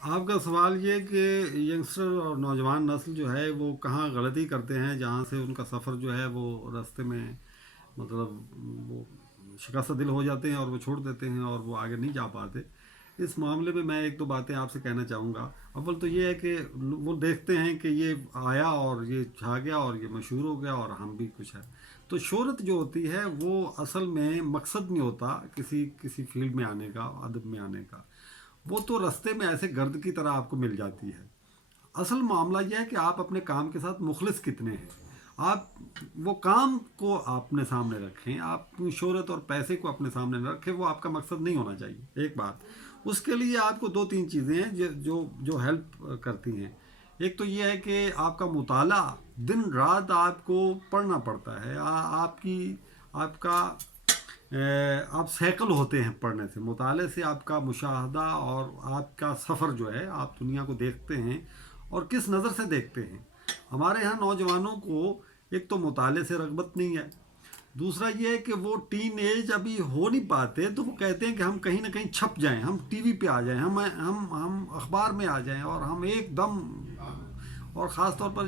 آپ کا سوال یہ کہ ینگسٹر اور نوجوان نسل جو ہے وہ کہاں غلطی کرتے ہیں جہاں سے ان کا سفر جو ہے وہ راستے میں مطلب وہ شکست دل ہو جاتے ہیں اور وہ چھوڑ دیتے ہیں اور وہ آگے نہیں جا پاتے. اس معاملے میں ایک دو باتیں آپ سے کہنا چاہوں گا. اول تو یہ ہے کہ وہ دیکھتے ہیں کہ یہ آیا اور یہ چھا گیا اور یہ مشہور ہو گیا اور ہم بھی کچھ ہے. تو شہرت جو ہوتی ہے وہ اصل میں مقصد نہیں ہوتا کسی فیلڈ میں آنے کا، ادب میں آنے کا. وہ تو رستے میں ایسے گرد کی طرح آپ کو مل جاتی ہے. اصل معاملہ یہ ہے کہ آپ اپنے کام کے ساتھ مخلص کتنے ہیں. آپ وہ کام کو اپنے سامنے رکھیں، آپ شہرت اور پیسے کو اپنے سامنے نہ رکھیں. وہ آپ کا مقصد نہیں ہونا چاہیے. ایک بات اس کے لیے آپ کو دو تین چیزیں ہیں جو ہیلپ کرتی ہیں. ایک تو یہ ہے کہ آپ کا مطالعہ دن رات آپ کو پڑھنا پڑتا ہے. آپ کا آپ سیکل ہوتے ہیں پڑھنے سے، مطالعے سے آپ کا مشاہدہ اور آپ کا سفر جو ہے، آپ دنیا کو دیکھتے ہیں اور کس نظر سے دیکھتے ہیں. ہمارے ہاں نوجوانوں کو ایک تو مطالعے سے رغبت نہیں ہے، دوسرا یہ ہے کہ وہ ٹین ایج ابھی ہو نہیں پاتے تو وہ کہتے ہیں کہ ہم کہیں نہ کہیں چھپ جائیں، ہم ٹی وی پہ آ جائیں، ہم اخبار میں آ جائیں اور ہم ایک دم. اور خاص طور پر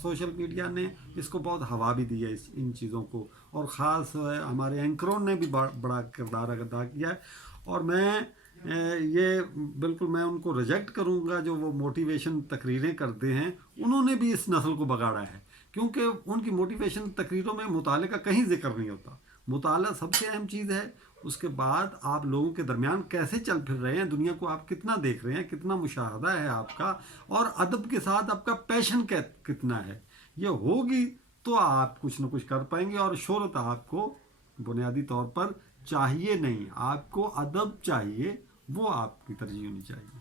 سوشل میڈیا نے اس کو بہت ہوا بھی دی ہے ان چیزوں کو. اور خاص ہمارے اینکروں نے بھی بڑا کردار ادا کیا ہے. اور یہ بالکل میں ان کو ریجیکٹ کروں گا جو وہ موٹیویشن تقریریں کرتے ہیں. انہوں نے بھی اس نسل کو بگاڑا ہے کیونکہ ان کی موٹیویشن تقریروں میں مطالعے کا کہیں ذکر نہیں ہوتا. مطالعہ سب سے اہم چیز ہے. اس کے بعد آپ لوگوں کے درمیان کیسے چل پھر رہے ہیں، دنیا کو آپ کتنا دیکھ رہے ہیں، کتنا مشاہدہ ہے آپ کا، اور ادب کے ساتھ آپ کا پیشن کتنا ہے. یہ ہوگی تو آپ کچھ نہ کچھ کر پائیں گے. اور شہرت آپ کو بنیادی طور پر چاہیے نہیں، آپ کو ادب چاہیے، وہ آپ کی ترجیح ہونی چاہیے.